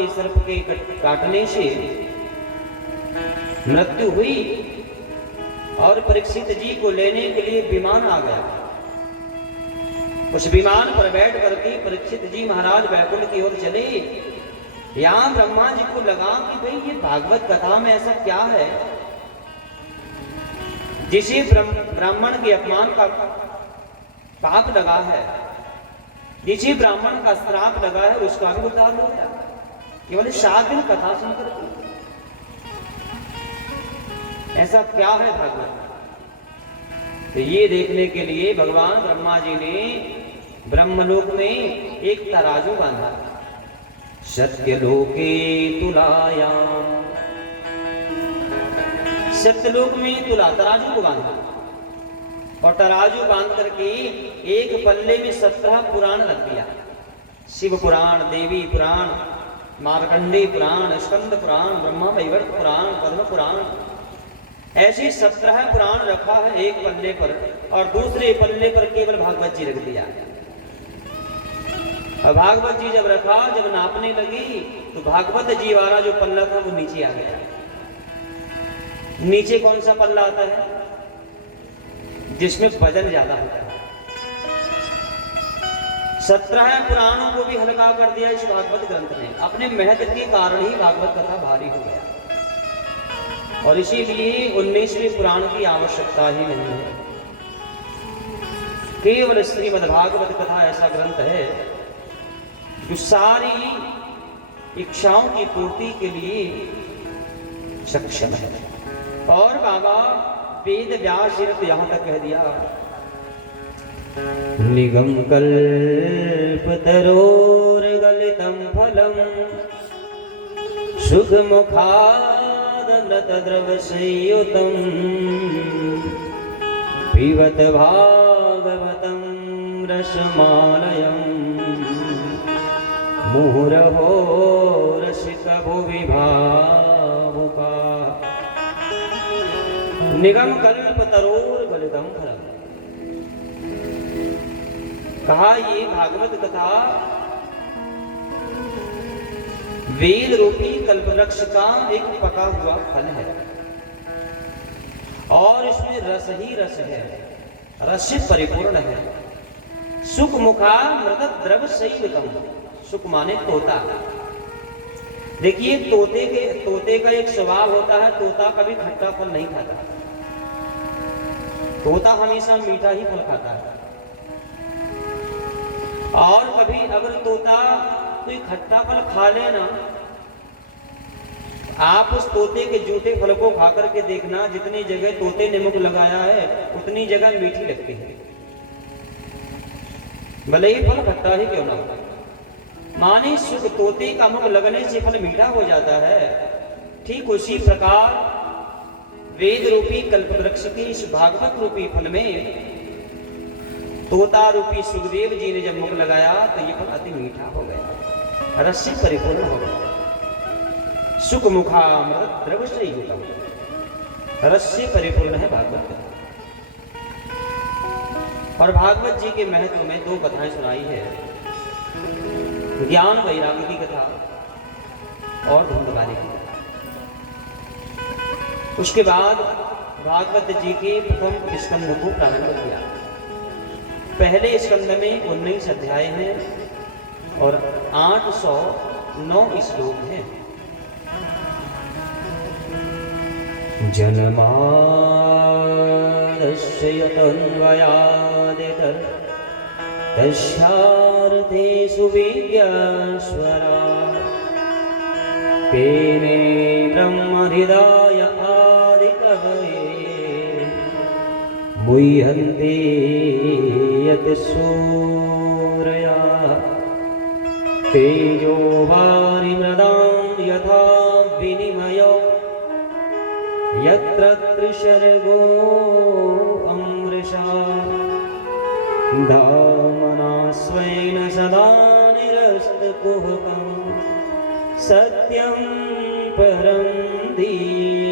के सर्प के काटने से मृत्यु हुई और परीक्षित जी को लेने के लिए विमान आ गया। उस विमान पर बैठ करके परीक्षित जी महाराज वैकुंठ की ओर चले। यहां ब्रह्मा जी को लगा कि भाई ये भागवत कथा में ऐसा क्या है जिसे ब्राह्मण के अपमान का पाप लगा है, जिसे ब्राह्मण का श्राप लगा है, उसका भी उद्धार हो गया केवल 7 दिन कथा सुनकर। ऐसा क्या है भागवत? तो ये देखने के लिए भगवान ब्रह्मा जी ने ब्रह्मलोक में एक तराजू बांधा। सत्यलोके तुलायाम, सत्यलोक में तुला तराजू को बांधा और तराजू बांध करके एक पल्ले में 17 पुराण रख दिया। शिव पुराण, देवी पुराण, मार्कंडेय पुराण, स्कंद पुराण, ब्रह्मा वैवर्त पुराण, पद्म पुराण, ऐसे 17 पुराण रखा है एक पल्ले पर और दूसरे पल्ले पर केवल भागवत जी रख दिया। और भागवत जी जब रखा, जब नापने लगी तो भागवत जी वाला जो पल्ला था वो नीचे आ गया। नीचे कौन सा पल्ला आता है? जिसमें वजन ज्यादा होता है। 17 पुराणों को भी हल्का कर दिया इस भागवत ग्रंथ ने। अपने महत्व के कारण ही भागवत कथा भारी हो गया और इसीलिए 19वें पुराण की आवश्यकता ही नहीं है। केवल श्रीमद्भागवत कथा ऐसा ग्रंथ है जो सारी इच्छाओं की पूर्ति के लिए सक्षम है। और बाबा वेद व्यास जी ने तो यहां तक कह दिया, निगम कल्प तरोर गलितम फलम सुख मुखादमृत द्रव संयुतम पिबत भागवतम रसमालयम मुहुरहो रसिक भुवि भावुका। निगम कल्प तरोर गलितम फलम, कहा ये भागवत कथा वेद रूपी कल्पवृक्ष का एक पका हुआ फल है और इसमें रस ही रस है, रस से परिपूर्ण है। सुख मुखा मृत द्रव संयुतम, सुख माने तोता। देखिए तोते का एक स्वभाव होता है, तोता कभी खट्टा फल नहीं खाता, तोता हमेशा मीठा ही फल खाता है। और कभी अगर तोता कोई खट्टा फल खा लेना, आप उस तोते के जूठे फल को खा करके देखना, जितनी जगह तोते ने मुख लगाया है उतनी जगह मीठी लगती है, भले ही फल खट्टा ही क्यों ना हो। माने सुख तोते का मुख लगने से फल मीठा हो जाता है। ठीक उसी प्रकार वेद रूपी कल्पवृक्ष के इस भागवत रूपी फल में तोता रूपी सुखदेव जी ने जब मुख लगाया तो ये फल अति मीठा हो गया, रस से परिपूर्ण हो गया। सुख मुखामृत द्रव संयुतम, रस से परिपूर्ण है भागवत। और भागवत जी के महत्व में 2 कथाएं सुनाई है, ज्ञान वैराग्य की कथा और धुंधवारी की कथा। उसके बाद भागवत जी के प्रथम स्कंध को प्रारंभ किया। पहले स्कंद में 19 अध्याय हैं और 809 श्लोक हैं। जन्माद्यस्य यतन्वयादितः तस्यार्थेषु विज्ञस्वरा तेने ब्रह्महृदाय आदिकवये मुह्यन्ते यत् सूरया तेजो वारिमृदां यथा विनिमयो यत्र त्रिसर्गो अमृषा धामना स्वेन सदा निरस्तकुहकं सत्यं परं धीमहि